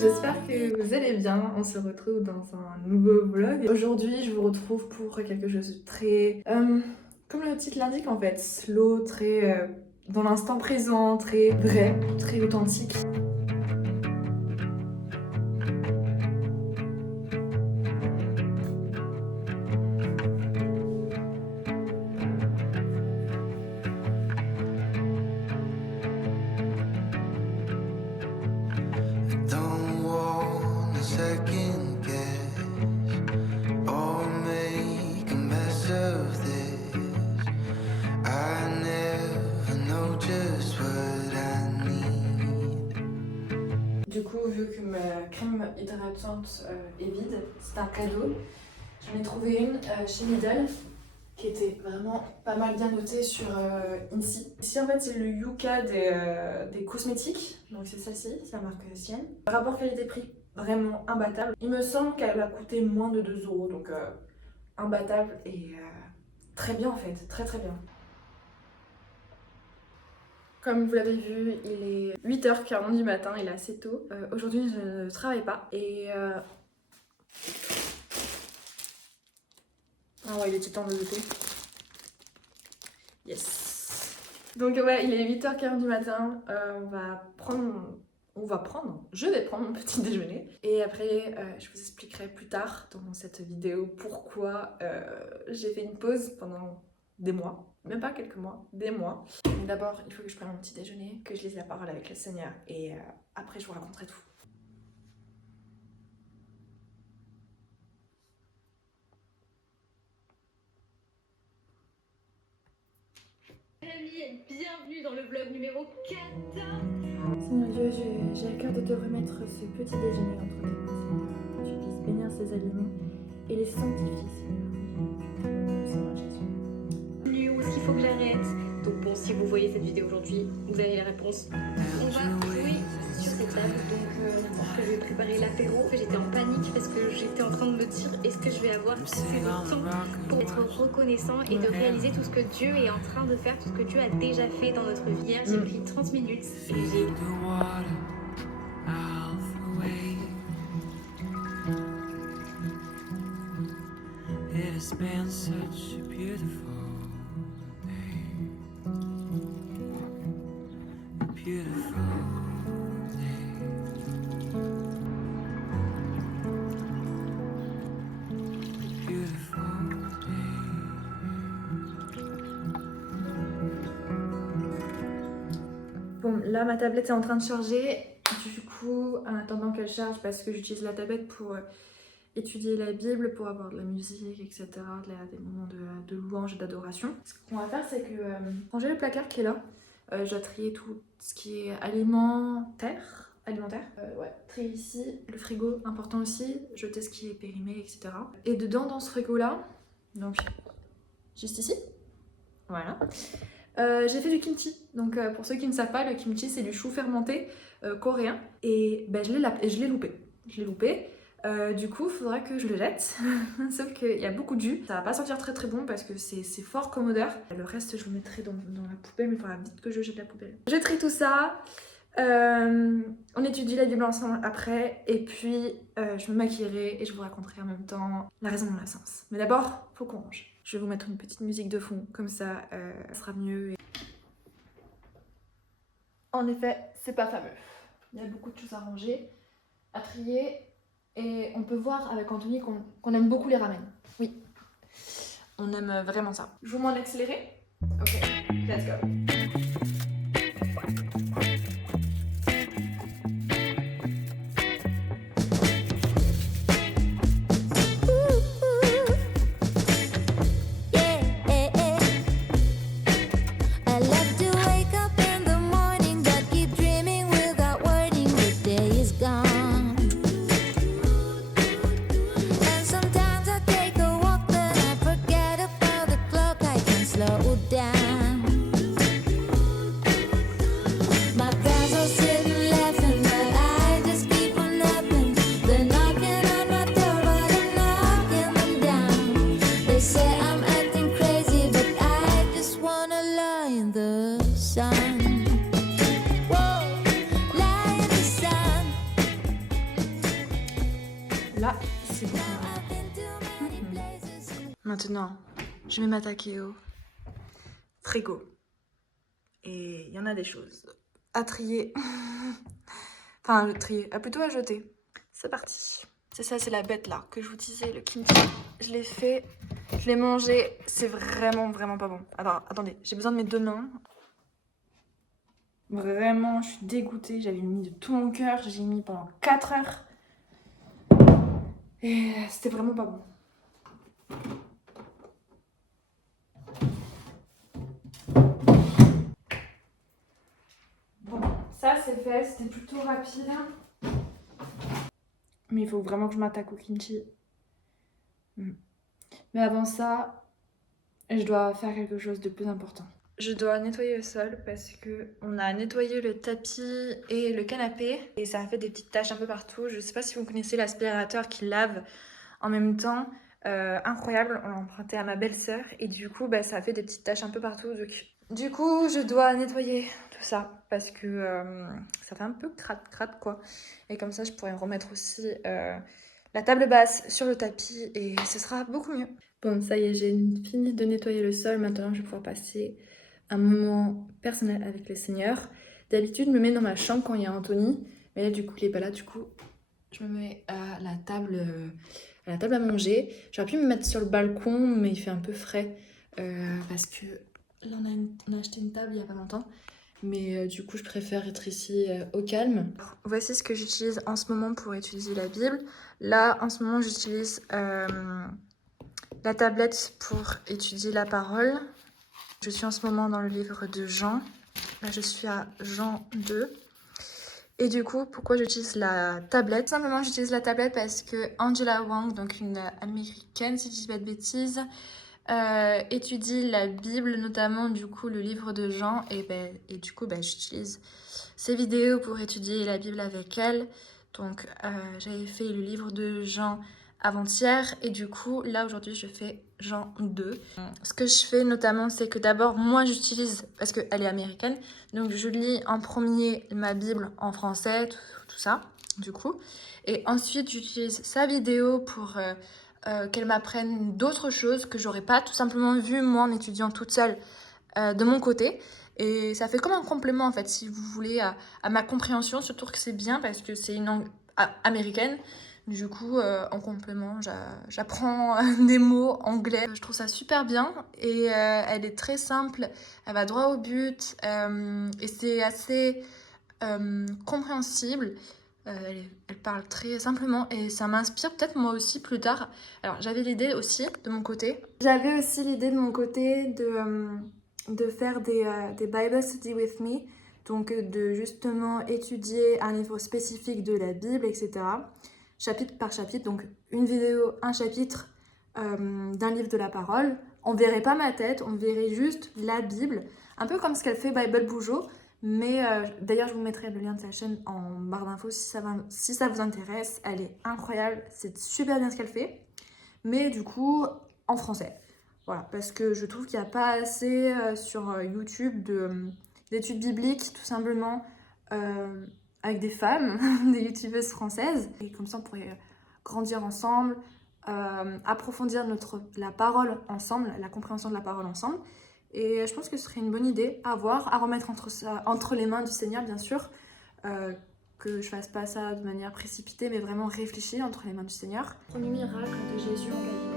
j'espère que vous allez bien. On se retrouve dans un nouveau vlog. Aujourd'hui, je vous retrouve pour quelque chose de très... comme le titre l'indique en fait, slow, très dans l'instant présent, très vrai, très authentique. Du coup, vu que ma crème hydratante est vide, c'est un cadeau. J'en ai trouvé une chez Lidl qui était vraiment pas mal bien notée sur INSEE. Ici en fait c'est le Yuka des cosmétiques, donc c'est celle-ci, c'est la marque Sienne. Rapport qualité-prix vraiment imbattable. Il me semble qu'elle a coûté moins de 2 €, donc imbattable et très bien en fait, très très bien. Comme vous l'avez vu, il est 8h40 du matin, il est assez tôt. Aujourd'hui, je ne travaille pas et... Ah ouais, il était temps de le jeter. Yes. Donc ouais, il est 8h40 du matin, je vais prendre mon petit déjeuner. Et après, je vous expliquerai plus tard dans cette vidéo pourquoi j'ai fait une pause pendant des mois. Même pas quelques mois, des mois. Mais d'abord, il faut que je prenne mon petit déjeuner, que je lise la parole avec le Seigneur et après je vous raconterai tout. Amis, bienvenue dans le vlog numéro 14. Seigneur Dieu, j'ai à cœur de te remettre ce petit déjeuner entre tes mains, Seigneur, que tu puisses bénir ces aliments et les sanctifier, Seigneur Jésus. Où est-ce qu'il faut que j'arrête? Donc bon, si vous voyez cette vidéo aujourd'hui, vous avez les réponses. On va jouer sur cette table, donc je vais préparer l'apéro. J'étais en panique parce que j'étais en train de me dire est-ce que je vais avoir assez de temps pour être reconnaissant et de réaliser tout ce que Dieu est en train de faire, tout ce que Dieu a déjà fait dans notre vie. Hier, j'ai pris 30 minutes et j'ai... It has been such a beautiful day. A beautiful day. A beautiful day. Bon, là ma tablette est en train de charger. Du coup, en attendant qu'elle charge, parce que j'utilise la tablette pour étudier la Bible, pour avoir de la musique, etc., des moments de louange et d'adoration. Ce qu'on va faire, c'est que ranger le placard qui est là. Je dois trier tout ce qui est alimentaire. Ouais, trier ici. Le frigo, important aussi. Jeter ce qui est périmé, etc. Et dedans, dans ce frigo-là, donc juste ici, voilà. J'ai fait du kimchi. Donc pour ceux qui ne savent pas, le kimchi c'est du chou fermenté coréen. Et ben, je l'ai loupé. Du coup, il faudra que je le jette. Sauf qu'il y a beaucoup de jus. Ça va pas sentir très très bon parce que c'est fort comme odeur. Le reste, je le mettrai dans la poubelle, mais il faudra vite que je jette la poubelle. Je trie tout ça. On étudie la Bible ensemble après. Et puis, je me maquillerai et je vous raconterai en même temps la raison de mon absence. Mais d'abord, faut qu'on range. Je vais vous mettre une petite musique de fond, comme ça, ça sera mieux. En effet, c'est pas fameux. Il y a beaucoup de choses à ranger, à trier. Et on peut voir avec Anthony qu'on aime beaucoup les ramen. Oui, on aime vraiment ça. Je vous mets en accéléré. Ok, let's go. Slow down. maintenant, je vais m'attaquer au frigo. Et il y en a des choses à trier. Enfin, à trier, plutôt à jeter. C'est parti. C'est ça, c'est la bête là que je vous disais, le kimchi. Je l'ai fait, je l'ai mangé. C'est vraiment, vraiment pas bon. Alors, attendez, j'ai besoin de mes 2 mains. Vraiment, je suis dégoûtée. J'avais mis de tout mon cœur. J'ai mis pendant 4 heures. Et c'était vraiment pas bon. Bon, ça c'est fait. C'était plutôt rapide. Mais il faut vraiment que je m'attaque au kimchi. Mais avant ça, je dois faire quelque chose de plus important. Je dois nettoyer le sol parce que on a nettoyé le tapis et le canapé et ça a fait des petites taches un peu partout. Je sais pas si vous connaissez l'aspirateur qui lave en même temps. Incroyable, on l'a emprunté à ma belle-sœur et du coup ça a fait des petites taches un peu partout. Donc, du coup je dois nettoyer tout ça parce que ça fait un peu crade quoi. Et comme ça je pourrais remettre aussi la table basse sur le tapis et ce sera beaucoup mieux. Bon, ça y est, j'ai fini de nettoyer le sol. Maintenant, je vais pouvoir passer un moment personnel avec le Seigneur. D'habitude, je me mets dans ma chambre quand il y a Anthony. Mais là, du coup, il est pas là. Du coup, je me mets à la table à manger. J'aurais pu me mettre sur le balcon, mais il fait un peu frais. Parce que là, on a acheté une table il y a pas longtemps. Mais du coup, je préfère être ici au calme. Voici ce que j'utilise en ce moment pour étudier la Bible. Là, en ce moment, j'utilise la tablette pour étudier la parole. Je suis en ce moment dans le livre de Jean. Là, je suis à Jean 2. Et du coup, pourquoi j'utilise la tablette? Simplement, j'utilise la tablette parce que Angela Wang, donc une américaine, si je dis pas de bêtises, étudie la Bible, notamment du coup le livre de Jean. Et du coup, j'utilise ses vidéos pour étudier la Bible avec elle. Donc, j'avais fait le livre de Jean avant-hier et du coup là aujourd'hui je fais Jean 2. Ce que je fais notamment c'est que d'abord moi j'utilise, parce qu'elle est américaine, donc je lis en premier ma Bible en français, tout ça du coup, et ensuite j'utilise sa vidéo pour qu'elle m'apprenne d'autres choses que j'aurais pas tout simplement vu moi en étudiant toute seule de mon côté. Et ça fait comme un complément en fait si vous voulez à ma compréhension, surtout que c'est bien parce que c'est une langue américaine. Du coup, en complément, j'apprends des mots anglais. Je trouve ça super bien et elle est très simple, elle va droit au but et c'est assez compréhensible. Elle parle très simplement et ça m'inspire peut-être moi aussi plus tard. Alors j'avais l'idée aussi de mon côté. J'avais aussi l'idée de mon côté de faire des Bible Study with me. Donc de justement étudier un livre spécifique de la Bible, etc. Chapitre par chapitre, donc une vidéo, un chapitre d'un livre de la parole. On verrait pas ma tête, on verrait juste la Bible, un peu comme ce qu'elle fait Bible Bougeot. Mais d'ailleurs, je vous mettrai le lien de sa chaîne en barre d'infos si ça vous intéresse. Elle est incroyable, c'est super bien ce qu'elle fait. Mais du coup, en français. Voilà, parce que je trouve qu'il n'y a pas assez sur YouTube d'études bibliques, tout simplement, avec des femmes, des youtubeuses françaises. Et comme ça, on pourrait grandir ensemble, approfondir la parole ensemble, la compréhension de la parole ensemble. Et je pense que ce serait une bonne idée à voir, à remettre entre les mains du Seigneur, bien sûr. Que je fasse pas ça de manière précipitée, mais vraiment réfléchie entre les mains du Seigneur. Premier miracle de Jésus en Galilée.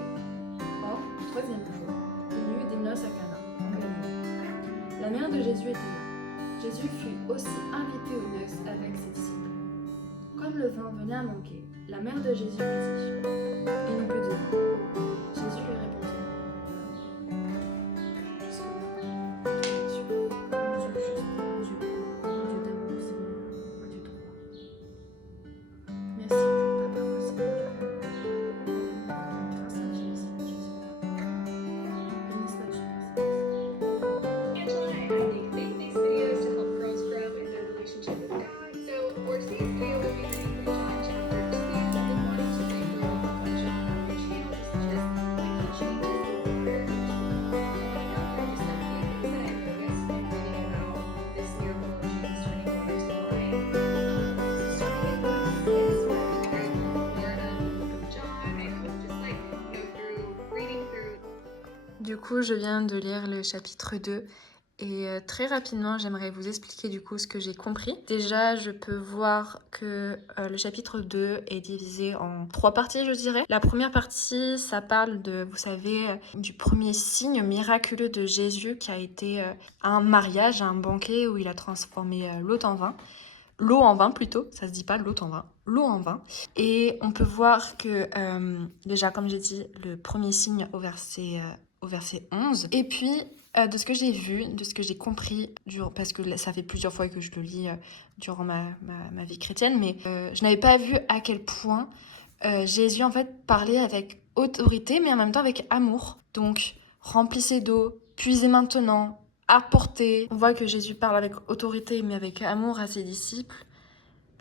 Or, 3e jour, il y eut des noces à Cana, en Galilée. La mère de Jésus était là. Jésus fut aussi invité aux noces avec ses disciples. Comme le vin venait à manquer, la mère de Jésus lui dit: « Et nous peut dire. » Jésus lui répondit: coup, je viens de lire le chapitre 2 et très rapidement, j'aimerais vous expliquer du coup ce que j'ai compris. Déjà, je peux voir que le chapitre 2 est divisé en 3 parties, je dirais. La première partie, ça parle de, vous savez, du premier signe miraculeux de Jésus qui a été un mariage, un banquet où il a transformé l'eau en vin. L'eau en vin plutôt, ça se dit pas l'eau en vin, l'eau en vin. Et on peut voir que, déjà comme j'ai dit, le premier signe au verset 11. Et puis, de ce que j'ai vu, de ce que j'ai compris, parce que ça fait plusieurs fois que je le lis durant ma vie chrétienne, mais je n'avais pas vu à quel point Jésus en fait parlait avec autorité, mais en même temps avec amour. Donc, remplissez d'eau, puisez maintenant, apportez. On voit que Jésus parle avec autorité, mais avec amour à ses disciples.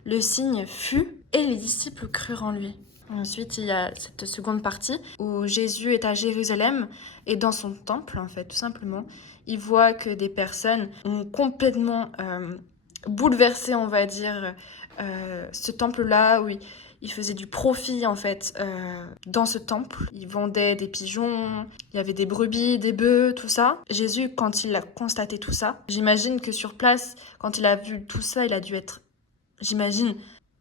Le signe fut, et les disciples crurent en lui. Ensuite, il y a cette seconde partie où Jésus est à Jérusalem et dans son temple, en fait, tout simplement. Il voit que des personnes ont complètement bouleversé, on va dire, ce temple-là où il faisait du profit, en fait, dans ce temple. Il vendait des pigeons, il y avait des brebis, des bœufs, tout ça. Jésus, quand il a constaté tout ça, j'imagine que sur place, quand il a vu tout ça, il a dû être, j'imagine,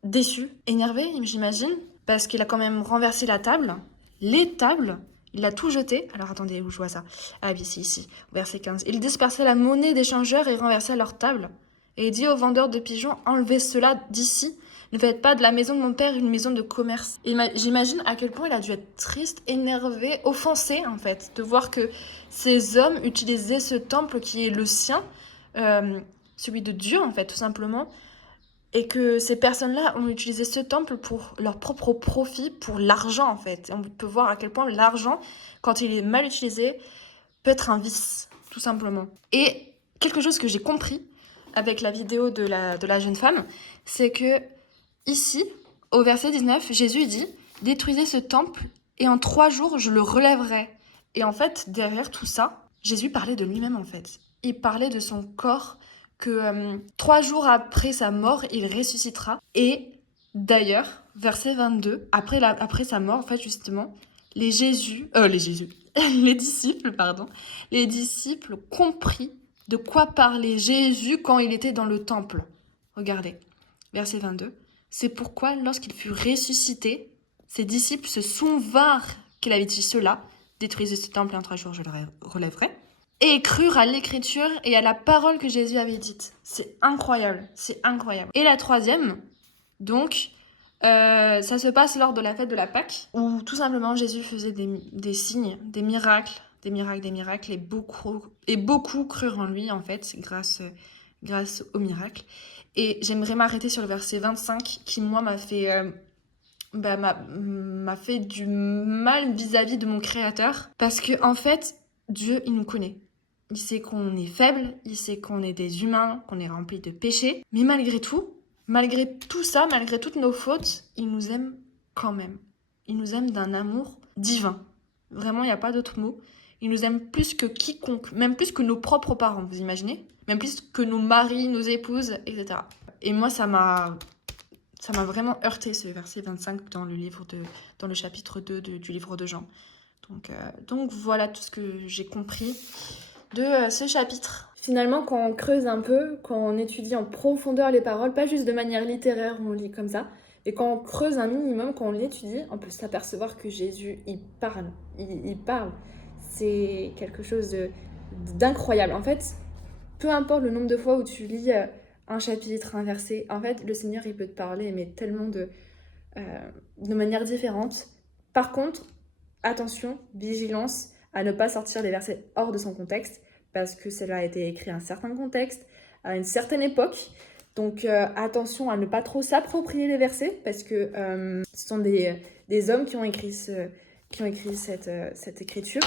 déçu, énervé, j'imagine. Parce qu'il a quand même renversé la table, les tables, il a tout jeté. Alors attendez, où je vois ça? Ah oui, c'est ici, verset 15. Il dispersait la monnaie des changeurs et renversait leurs tables. Et il dit aux vendeurs de pigeons, enlevez cela d'ici. Ne faites pas de la maison de mon père une maison de commerce. Et j'imagine à quel point il a dû être triste, énervé, offensé en fait, de voir que ces hommes utilisaient ce temple qui est le sien, celui de Dieu en fait, tout simplement. Et que ces personnes-là ont utilisé ce temple pour leur propre profit, pour l'argent en fait. Et on peut voir à quel point l'argent, quand il est mal utilisé, peut être un vice, tout simplement. Et quelque chose que j'ai compris avec la vidéo de la jeune femme, c'est que ici, au verset 19, Jésus dit « Détruisez ce temple et en 3 jours, je le relèverai. » Et en fait, derrière tout ça, Jésus parlait de lui-même en fait. Il parlait de son corps, que 3 jours après sa mort, il ressuscitera. Et d'ailleurs, verset 22, après sa mort, en fait, justement, les disciples compris de quoi parlait Jésus quand il était dans le temple. Regardez, verset 22. C'est pourquoi, lorsqu'il fut ressuscité, ses disciples se souvinrent qu'il avait dit cela, détruisez ce temple et en 3 jours, je le relèverai. Et crurent à l'écriture et à la parole que Jésus avait dite. C'est incroyable, c'est incroyable. Et la troisième, donc, ça se passe lors de la fête de la Pâque, où tout simplement Jésus faisait des signes, des miracles, et beaucoup crurent en lui, en fait, grâce aux miracles. Et j'aimerais m'arrêter sur le verset 25, qui, moi, m'a fait du mal vis-à-vis de mon Créateur, parce que, en fait, Dieu, il nous connaît. Il sait qu'on est faible, il sait qu'on est des humains, qu'on est remplis de péchés. Mais malgré tout ça, malgré toutes nos fautes, il nous aime quand même. Il nous aime d'un amour divin. Vraiment, il n'y a pas d'autre mot. Il nous aime plus que quiconque, même plus que nos propres parents, vous imaginez? Même plus que nos maris, nos épouses, etc. Et moi, ça m'a vraiment heurté, ce verset 25 dans le chapitre 2 du livre de Jean. Donc voilà tout ce que j'ai compris de ce chapitre. Finalement, quand on creuse un peu, quand on étudie en profondeur les paroles, pas juste de manière littéraire où on lit comme ça, et quand on creuse un minimum, quand on l'étudie, on peut s'apercevoir que Jésus, il parle. Il parle. C'est quelque chose d'incroyable. En fait, peu importe le nombre de fois où tu lis un chapitre, un verset, en fait, le Seigneur, il peut te parler, mais tellement de manière différente. Par contre, attention, vigilance à ne pas sortir des versets hors de son contexte, parce que cela a été écrit à un certain contexte, à une certaine époque. Donc attention à ne pas trop s'approprier les versets, parce que ce sont des hommes qui ont écrit cette écriture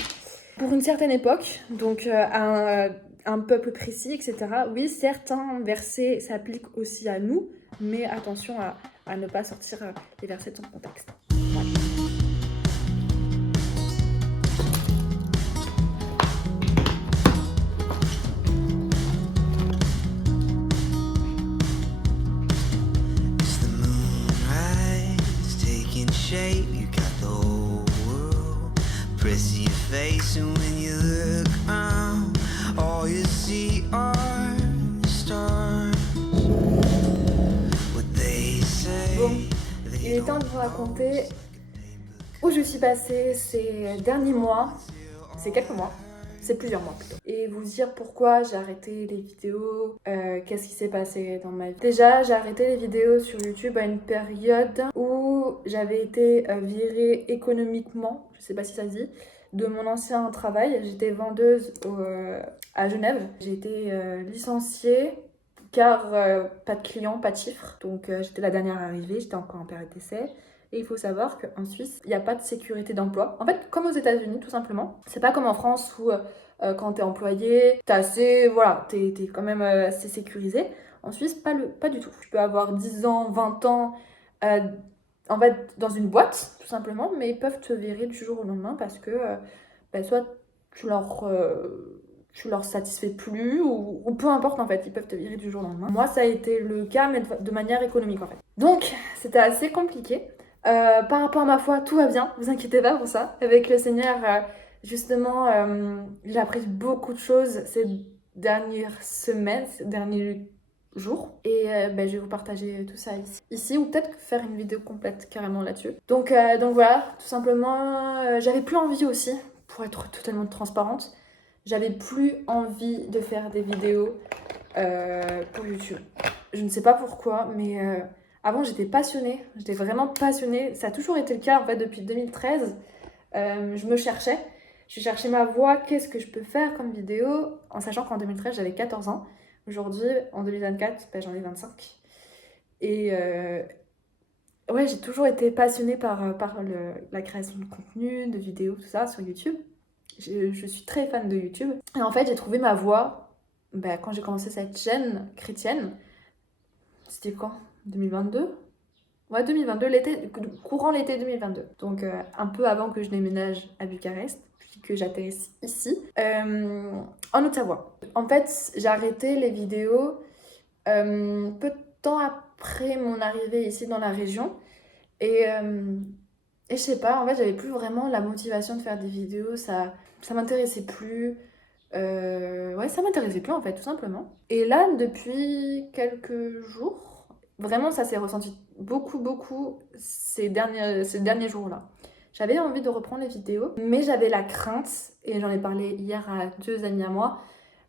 pour une certaine époque, donc à un peuple précis, etc. Oui, certains versets s'appliquent aussi à nous, mais attention à ne pas sortir les versets de son contexte. Voilà. You got the whole world pressing your face, and when you look see are the stars. What they say. Bon, il est temps de vous raconter où je suis passée ces derniers mois, ces quelques mois, c'est plusieurs mois plutôt. Et vous dire pourquoi j'ai arrêté les vidéos, qu'est-ce qui s'est passé dans ma vie. Déjà, j'ai arrêté les vidéos sur YouTube à une période où j'avais été virée économiquement, je sais pas si ça se dit, de mon ancien travail. J'étais vendeuse à Genève. J'ai été licenciée car pas de clients, pas de chiffres. Donc j'étais la dernière arrivée, j'étais encore en période d'essai. Et il faut savoir qu'en Suisse, il n'y a pas de sécurité d'emploi. En fait, comme aux États-Unis, tout simplement. C'est pas comme en France où quand t'es employé, t'es quand même assez sécurisé. En Suisse, pas du tout. Tu peux avoir 10 ans, 20 ans, en fait, dans une boîte, tout simplement, mais ils peuvent te virer du jour au lendemain parce que soit tu leur satisfais plus ou peu importe en fait, ils peuvent te virer du jour au lendemain. Moi, ça a été le cas, mais de manière économique en fait. Donc, c'était assez compliqué. Par rapport à ma foi, tout va bien, vous inquiétez pas pour ça. Avec le Seigneur, justement, j'ai appris beaucoup de choses ces dernières semaines, ces derniers jours. Et je vais vous partager tout ça ici ou peut-être faire une vidéo complète carrément là-dessus. Donc voilà, tout simplement, j'avais plus envie aussi, pour être totalement transparente, j'avais plus envie de faire des vidéos pour YouTube. Je ne sais pas pourquoi, mais avant j'étais passionnée, j'étais vraiment passionnée. Ça a toujours été le cas en fait depuis 2013. Je cherchais ma voie, qu'est-ce que je peux faire comme vidéo, en sachant qu'en 2013 j'avais 14 ans. Aujourd'hui, en 2024, j'en ai 25. Et ouais, j'ai toujours été passionnée par la création de contenu, de vidéos, tout ça sur YouTube. Je suis très fan de YouTube. Et en fait, j'ai trouvé ma voie quand j'ai commencé cette chaîne chrétienne. C'était quand 2022 ? Ouais, 2022, courant l'été 2022. Donc un peu avant que je déménage à Bucarest, puis que j'atterrisse ici, en Ottawa. En fait, j'ai arrêté les vidéos peu de temps après mon arrivée ici dans la région. Et je sais pas, en fait, j'avais plus vraiment la motivation de faire des vidéos, ça m'intéressait plus. Ouais, ça m'intéressait plus en fait, tout simplement. Et là, depuis quelques jours, vraiment, ça s'est ressenti beaucoup ces derniers jours-là. J'avais envie de reprendre les vidéos, mais j'avais la crainte, et j'en ai parlé hier à 2 amies à moi,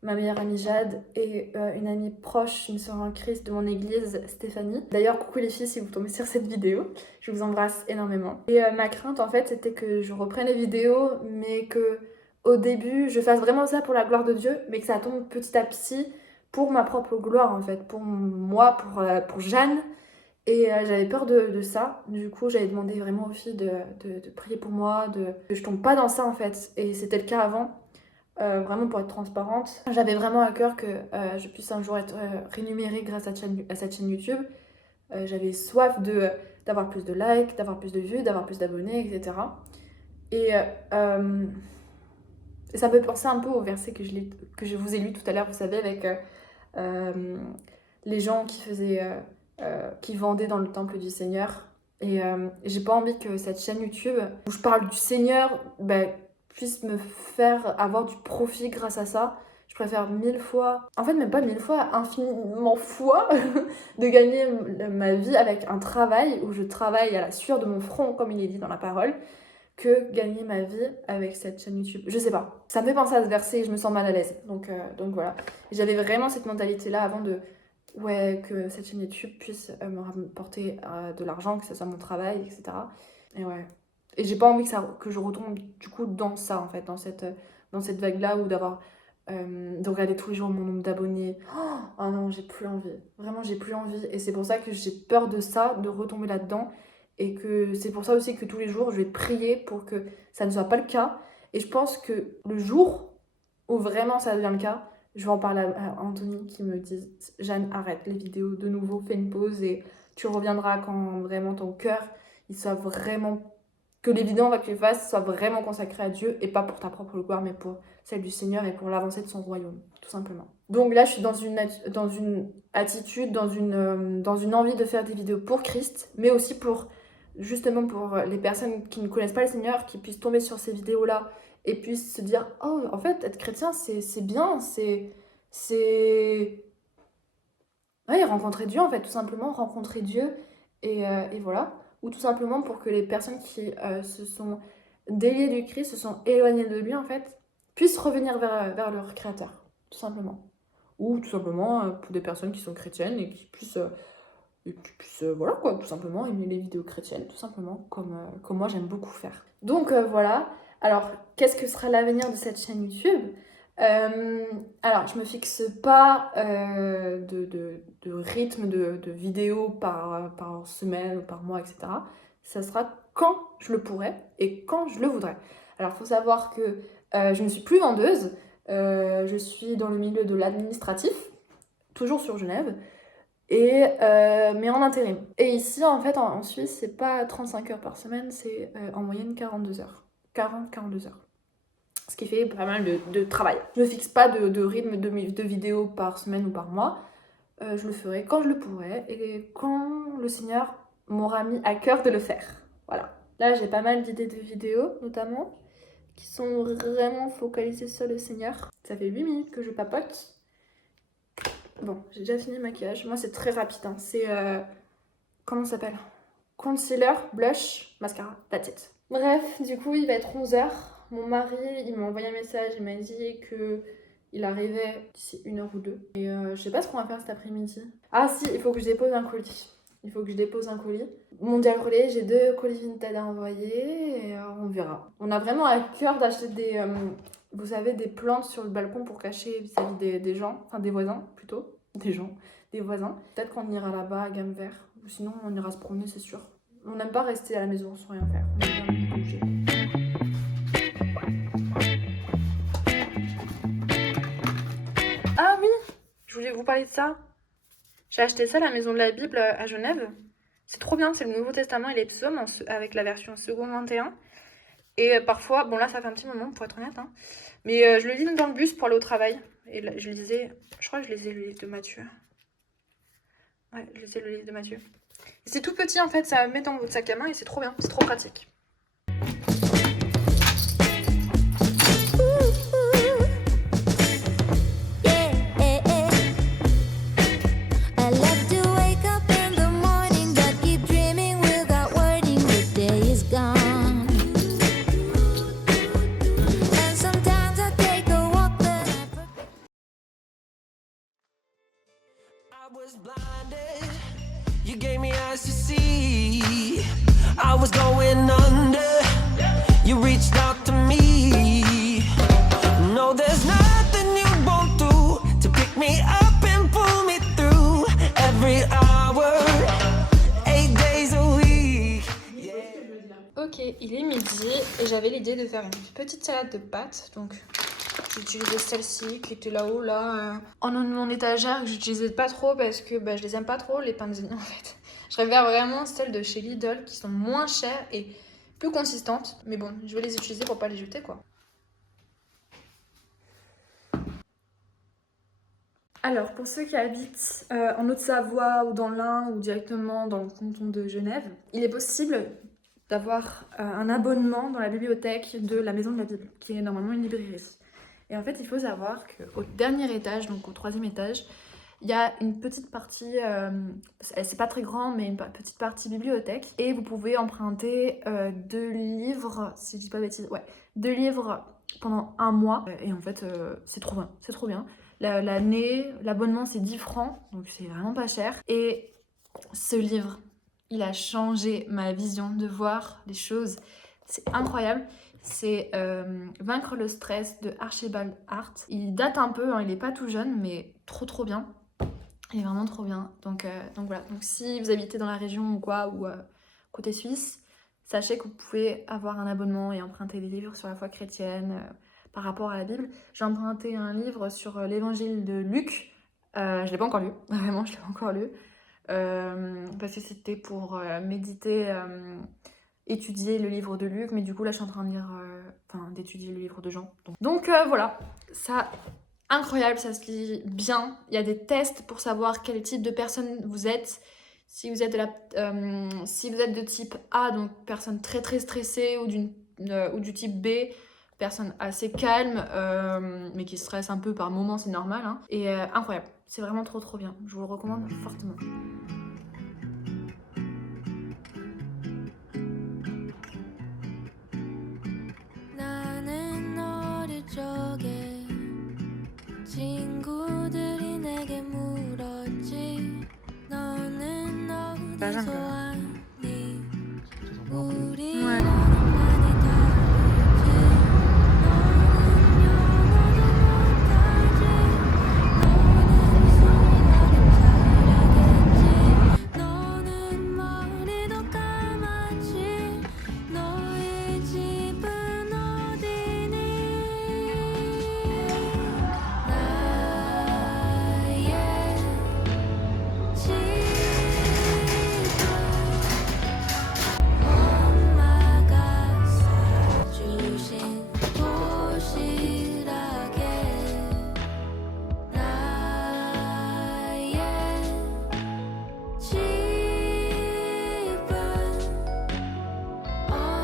ma meilleure amie Jade et une amie proche, une sœur en Christ de mon église, Stéphanie. D'ailleurs, coucou les filles si vous tombez sur cette vidéo, je vous embrasse énormément. Et ma crainte en fait, c'était que je reprenne les vidéos, mais que au début, je fasse vraiment ça pour la gloire de Dieu, mais que ça tombe petit à petit pour ma propre gloire en fait, pour moi, pour Jeanne. Et j'avais peur de ça. Du coup, j'avais demandé vraiment aux filles de prier pour moi, que je tombe pas dans ça en fait. Et c'était le cas avant. Vraiment pour être transparente. J'avais vraiment à cœur que je puisse un jour être rémunérée grâce à cette chaîne YouTube. J'avais soif d'avoir plus de likes, d'avoir plus de vues, d'avoir plus d'abonnés, etc. Et ça me fait penser un peu au verset que je vous ai lu tout à l'heure, vous savez, avec les gens qui vendaient dans le temple du Seigneur. Et j'ai pas envie que cette chaîne YouTube, où je parle du Seigneur, puisse me faire avoir du profit grâce à ça. Je préfère 1000 fois, en fait même pas 1000 fois, infiniment fois, de gagner ma vie avec un travail où je travaille à la sueur de mon front, comme il est dit dans la parole, que gagner ma vie avec cette chaîne YouTube. Je sais pas, ça me fait penser à ce verset et je me sens mal à l'aise. Donc voilà. J'avais vraiment cette mentalité-là avant que cette chaîne YouTube puisse me rapporter de l'argent, que ce soit mon travail, etc. Et ouais. Et j'ai pas envie que je retombe du coup dans ça en fait, dans cette vague-là ou de regarder tous les jours mon nombre d'abonnés. Oh non, j'ai plus envie. Vraiment, j'ai plus envie. Et c'est pour ça que j'ai peur de ça, de retomber là-dedans. Et que c'est pour ça aussi que tous les jours, je vais prier pour que ça ne soit pas le cas. Et je pense que le jour où vraiment ça devient le cas, je vais en parler à Anthony qui me dit « Jeanne, arrête les vidéos de nouveau, fais une pause et tu reviendras quand vraiment ton cœur, il soit vraiment... que les vidéos que tu fasses soient vraiment consacrées à Dieu et pas pour ta propre gloire, mais pour celle du Seigneur et pour l'avancée de son royaume, tout simplement. » Donc là, je suis dans une attitude, dans une envie de faire des vidéos pour Christ, mais aussi justement pour les personnes qui ne connaissent pas le Seigneur, qui puissent tomber sur ces vidéos-là et puissent se dire « Oh, en fait, être chrétien, c'est bien, c'est c'est... Ouais, rencontrer Dieu en fait, tout simplement, rencontrer Dieu et voilà. Ou tout simplement pour que les personnes qui se sont déliées du Christ, se sont éloignées de lui en fait, puissent revenir vers leur Créateur, tout simplement. Ou tout simplement pour des personnes qui sont chrétiennes et qui puissent, voilà quoi, tout simplement aimer les vidéos chrétiennes, tout simplement, comme moi j'aime beaucoup faire. Donc voilà, alors qu'est-ce que sera l'avenir de cette chaîne YouTube ? Alors, je me fixe pas de rythme de vidéos par semaine ou par mois, etc. Ça sera quand je le pourrai et quand je le voudrais. Alors, il faut savoir que je ne suis plus vendeuse, je suis dans le milieu de l'administratif, toujours sur Genève, mais en intérim. Et ici, en fait, en Suisse, c'est pas 35 heures par semaine, c'est en moyenne 42 heures. 40-42 heures. Ce qui fait pas mal de travail. Je ne fixe pas de rythme de vidéos par semaine ou par mois. Je le ferai quand je le pourrai et quand le Seigneur m'aura mis à cœur de le faire. Voilà. Là, j'ai pas mal d'idées de vidéos, notamment, qui sont vraiment focalisées sur le Seigneur. Ça fait 8 minutes que je papote. Bon, j'ai déjà fini le maquillage. Moi, c'est très rapide. Hein. C'est... comment ça s'appelle ? Concealer, blush, mascara, that's it. Bref, du coup, il va être 11h. Mon mari, il m'a envoyé un message, il m'a dit qu'il arrivait d'ici 1 heure ou 2. Et je sais pas ce qu'on va faire cet après-midi. Ah si, il faut que je dépose un colis. Mondial Relais, j'ai 2 colis Vinted à envoyer et on verra. On a vraiment à cœur d'acheter vous savez, des plantes sur le balcon pour cacher vis-à-vis des gens, enfin des voisins plutôt, des voisins. Peut-être qu'on ira là-bas à Gamme Vert, ou sinon on ira se promener, c'est sûr. On n'aime pas rester à la maison sans rien faire, on aime bien bouger. Ah oui, je voulais vous parler de ça. J'ai acheté ça à la Maison de la Bible à Genève. C'est trop bien, c'est le Nouveau Testament et les psaumes avec la version second 21. Et parfois, bon là ça fait un petit moment pour être honnête, hein, mais je le lis dans le bus pour aller au travail. Et là, je crois que je lisais le livre de Matthieu. Ouais, je lisais le livre de Matthieu. Et c'est tout petit en fait, ça met dans votre sac à main et c'est trop bien, c'est trop pratique. I was blinded, you gave me eyes to see. I was going under, you reached out to me. No, there's nothing you won't do to pick me up and pull me through. Every hour, 8 days a week. Ok, il est midi et j'avais l'idée de faire une petite salade de pâtes, donc j'ai utilisé celle-ci qui était là-haut, en haut de mon étagère, que j'utilisais pas trop parce que je les aime pas trop, les pains de en fait. Je préfère vraiment celles de chez Lidl qui sont moins chères et plus consistantes. Mais bon, je vais les utiliser pour pas les jeter quoi. Alors, pour ceux qui habitent en Haute-Savoie ou dans l'Ain ou directement dans le canton de Genève, il est possible d'avoir un abonnement dans la bibliothèque de la Maison de la Bible, qui est normalement une librairie. Et en fait, il faut savoir qu'au dernier étage, donc au 3e étage, il y a une petite partie, c'est pas très grand, mais une petite partie bibliothèque. Et vous pouvez emprunter 2 livres, si je dis pas de bêtises, ouais, 2 livres pendant 1 mois. Et en fait, c'est trop bien, c'est trop bien. L'année, l'abonnement c'est 10 francs, donc c'est vraiment pas cher. Et ce livre, il a changé ma vision de voir les choses. C'est incroyable. C'est Vaincre le stress de Archibald Hart. Il date un peu, hein, il est pas tout jeune, mais trop bien. Il est vraiment trop bien. Donc voilà. Donc si vous habitez dans la région ou quoi, ou côté suisse, sachez que vous pouvez avoir un abonnement et emprunter des livres sur la foi chrétienne par rapport à la Bible. J'ai emprunté un livre sur l'évangile de Luc. Je l'ai pas encore lu, vraiment, je l'ai pas encore lu. Parce que c'était pour méditer, étudier le livre de Luc, mais du coup là je suis en train de lire, d'étudier le livre de Jean. Donc voilà, ça incroyable, ça se lit bien. Il y a des tests pour savoir quel type de personne vous êtes. Si vous êtes de type A, donc personne très stressée, ou du type B, Personne assez calme, mais qui stresse un peu par moments, c'est normal. Hein. Et incroyable, c'est vraiment trop bien. Je vous le recommande fortement.